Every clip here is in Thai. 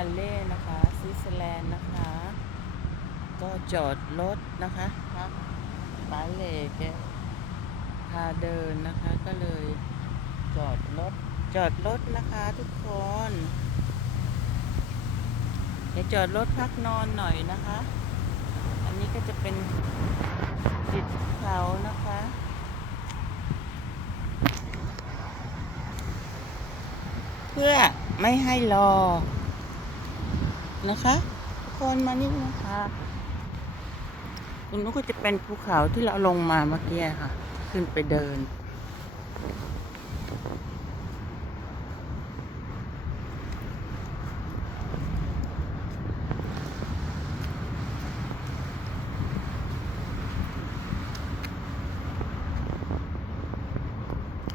วัลเล่นะคะสวิตเซอร์แลนด์นะคะ ก็จอดรถนะคะพักป้าเล่แกพาเดินนะคะก็เลยจอดรถจอดรถนะคะทุกคนเดี๋ยวจอดรถพักนอนหน่อยนะคะ อันนี้ก็จะเป็นติดเขานะคะเพื่อไม่ให้รอ นะคะทุกคนมานี่นะคะตรงนู้นก็จะเป็นภูเขาที่เราลงมาเมื่อกี้ค่ะ ขึ้นไปเดิน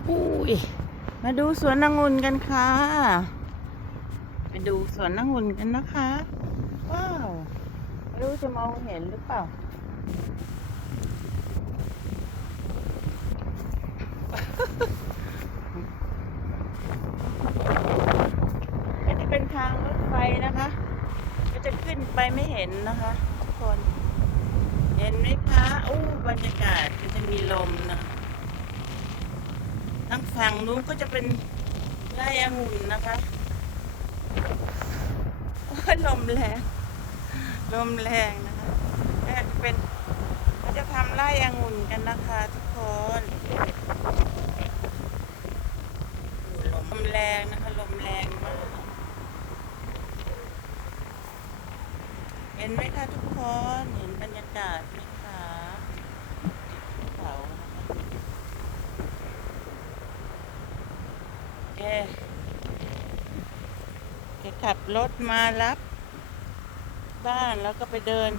อุ้ยมาดูสวนองุ่นกันค่ะ ไปดูสวนองุ่นกันนะคะ ว้าวไม่รู้จะมองเห็นหรือเปล่าก็จะเป็นทางรถไฟนะคะ ก็จะขึ้นไปไม่เห็นนะคะทุกคน เห็นไหมคะอู้บรรยากาศก็จะมีลมนะทางฝั่งนู้นก็จะเป็นไร่องุ่นนะคะ ลมแรง ลมแรงนะคะเป็นเขาจะทำไร่องุ่นกันนะคะทุกคนลมแรงนะคะ ลมแรงมาก เห็นไหมคะทุกคน เห็นบรรยากาศไหมคะเขานะคะขับรถมารับ บ้านแล้วก็ไปเดิน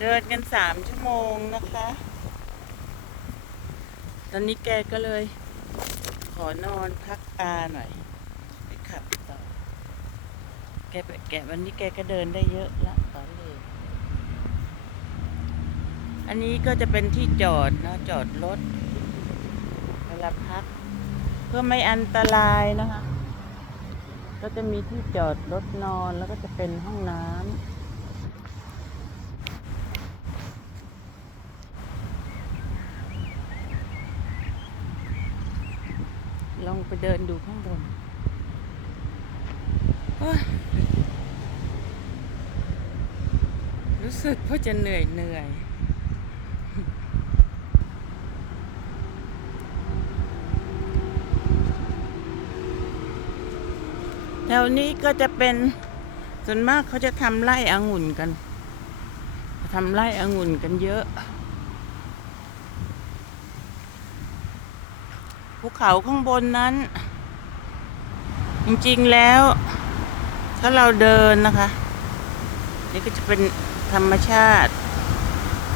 เดินกันสามชั่วโมงนะคะ ตอนนี้แกก็เลย ขอนอนพักตาหน่อย ไปขับต่อ แกแกวันนี้แกก็เดินได้เยอะละตอนเลยอันนี้ก็จะเป็นที่จอดนะจอดรถเวลาพัก เพื่อไม่อันตรายนะคะ ก็จะมีที่จอดรถนอนแล้วก็จะเป็นห้องน้ำลองไปเดินดูข้างบนรู้สึกว่าจะเหนื่อยเหนื่อย แถวนี้ก็จะเป็นส่วนมากเขาจะทำไร่องุ่นกันทำไร่องุ่นกันเยอะภูเขาข้างบนนั้น จริงๆแล้ว ถ้าเราเดินนะคะ นี่ก็จะเป็นธรรมชาติ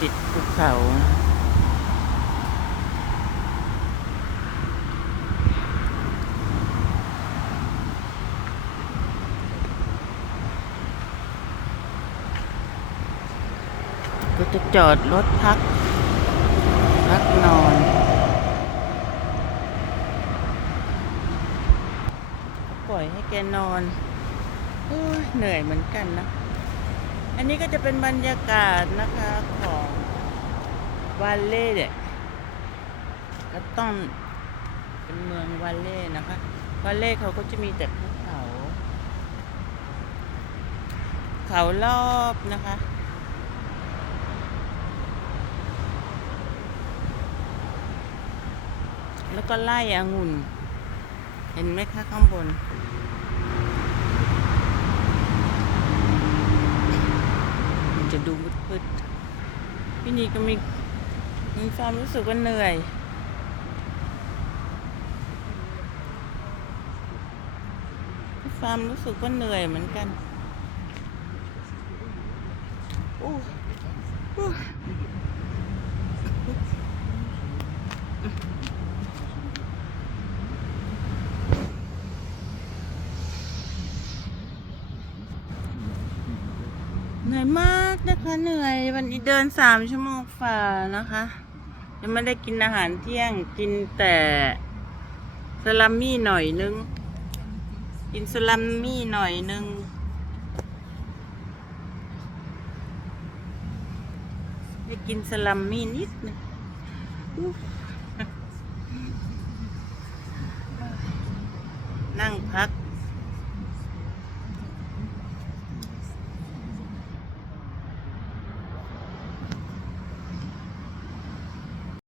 ติดภูเขานะ จะจอดรถพัก พักนอน ปล่อยให้แกนอนเหนื่อยเหมือนกันนะ อันนี้ก็จะเป็นบรรยากาศนะคะของวาเล่เนี่ยก็ต้องเป็นเมืองวาเล่นะคะวาเล่เขาก็จะมีแต่ภูเขา เขารอบนะคะ แล้วก็ไล่องุ่น เห็นไหมคะข้างบน มันจะดูมืดๆพี่นีก็มีมีความรู้สึกว่าเหนื่อย ความรู้สึกว่าเหนื่อยเหมือนกัน อู้ หนื่อยมากนะคะเหนื่อยวันนี้เดินสามชั่วโมงฝ่านะคะยังไม่ได้กินอาหารเที่ยงกินแต่สลัมมี่หน่อยนึง กินสลัมมี่หน่อยนึงไปกินสลัมมี่นิดนึงนั่งพัก